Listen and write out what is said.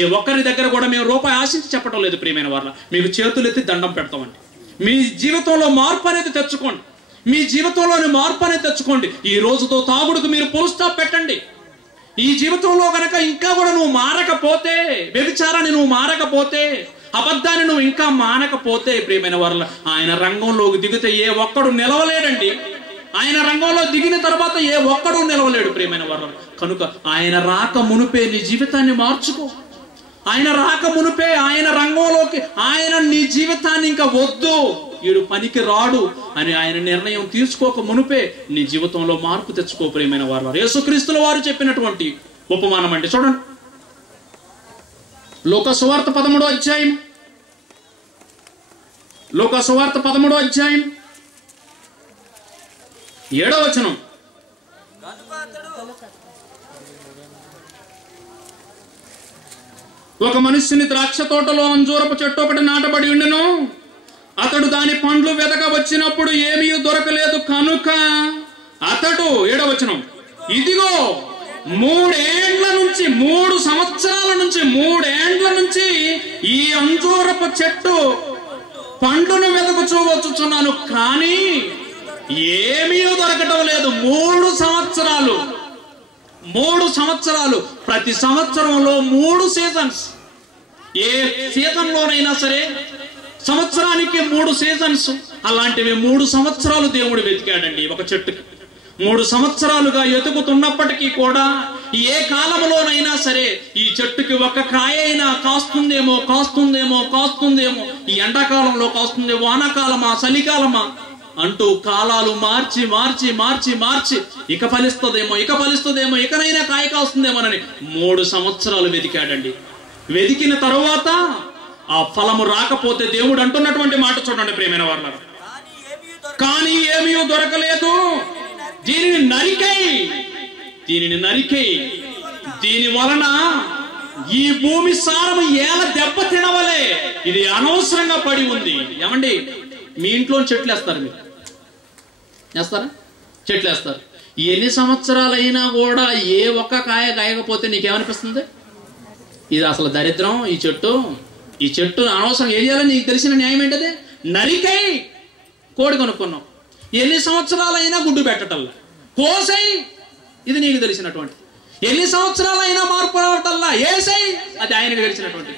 ఏ ఒక్కరి దగ్గర కూడా మేము రూపాయి ఆశించి చెప్పడం లేదు ప్రియమైన వాళ్ళ. మీకు చేతులు ఎత్తి దండం పెడతామండి. మీ జీవితంలో మార్పు అనేది తెచ్చుకోండి. మీ జీవితంలోని మార్పు అనేది తెచ్చుకోండి. ఈ రోజుతో తాగుడుకు మీరు ఫుల్ స్టాప్ పెట్టండి. ఈ జీవితంలో కనుక ఇంకా కూడా నువ్వు మారకపోతే, వ్యభిచారాన్ని నువ్వు మారకపోతే, అబద్ధాన్ని నువ్వు ఇంకా మానకపోతే ప్రియమైన వాళ్ళ, ఆయన రంగంలోకి దిగితే ఏ ఒక్కడు నిలవలేడండి. ఆయన రంగంలో దిగిన తర్వాత ఏ ఒక్కడు నిలవలేడు ప్రియమైన వాళ్ళ. కనుక ఆయన రాక మునుపే నీ జీవితాన్ని మార్చుకో. ఆయన రాక మునుపే ఆయన రంగంలోకి, ఆయన నీ జీవితాన్ని ఇంకా వద్దు, వీడు పనికి రాడు అని ఆయన నిర్ణయం తీసుకోక మునుపే నీ జీవితంలో మార్పు తెచ్చుకో ప్రియమైన వారు. యేసుక్రీస్తుల వారు చెప్పినటువంటి ఉపమానం అంటే చూడండి, లూకా సువార్త 13వ అధ్యాయం, లూకా సువార్త 13వ అధ్యాయం 7వ వచనం. ఒక మనుష్యుని ద్రాక్ష తోటలో అంజూరపు చెట్టు ఒకటి నాటబడి ఉండెను. అతడు దాని పండ్లు వెదక వచ్చినప్పుడు ఏమీ దొరకలేదు కనుక అతడు, 7వ వచనం, ఇదిగో 3 సంవత్సరాల నుంచి ఈ అంజూరపు చెట్టు పండును వెదకుచూ వచ్చుచున్నాను, కానీ ఏమీ దొరకటం లేదు. 3 సంవత్సరాలు, ప్రతి సంవత్సరంలో 3 సీజన్స్. ఏ సీజన్లోనైనా సరే సంవత్సరానికి 3 సీజన్స్. అలాంటివి 3 సంవత్సరాలు దేవుడు వెతికాడండి ఒక చెట్టుకి. 3 సంవత్సరాలుగా ఎతుకుతున్నప్పటికీ కూడా ఏ కాలంలోనైనా సరే ఈ చెట్టుకి ఒక కాయ అయినా కాస్తుందేమో, ఈ ఎండాకాలంలో కాస్తుంది, వానాకాలమా చలికాలమా అంటూ కాలాలు మార్చి ఇక ఫలిస్తుందేమో, ఇకనైనా కాయ కాస్తుందేమోనని 3 సంవత్సరాలు వెతికాడండి. వెతికిన తరువాత ఆ ఫలము రాకపోతే దేవుడు అంటున్నటువంటి మాట చూడండి ప్రియమైన వారు, కానీ ఏమీ దొరకలేదు, దీనిని నరికేయి, దీని వలన ఈ భూమి సారము ఏల దెబ్బ తినవలే, ఇది అనవసరంగా పడి ఉంది. ఏమండి, మీ ఇంట్లో చెట్లు వేస్తారు, మీరు వేస్తారా? చెట్లు వేస్తారు. ఎన్ని సంవత్సరాలైనా కూడా ఏ ఒక్క కాయ కాయకపోతే నీకేమనిపిస్తుంది? ఇది అసలు దరిద్రం, ఈ చెట్టు అనవసరం. ఏం చేయాలని నీకు తెలిసిన న్యాయం ఏంటది? నరికై. కోడి కొనుక్కున్నావు, ఎన్ని సంవత్సరాలైనా గుడ్డు పెట్టటల్లా, కోసై, ఇది నీకు తెలిసినటువంటి. ఎన్ని సంవత్సరాలైనా మార్పు రావటల్లా, ఏసై, అది ఆయనకు తెలిసినటువంటి.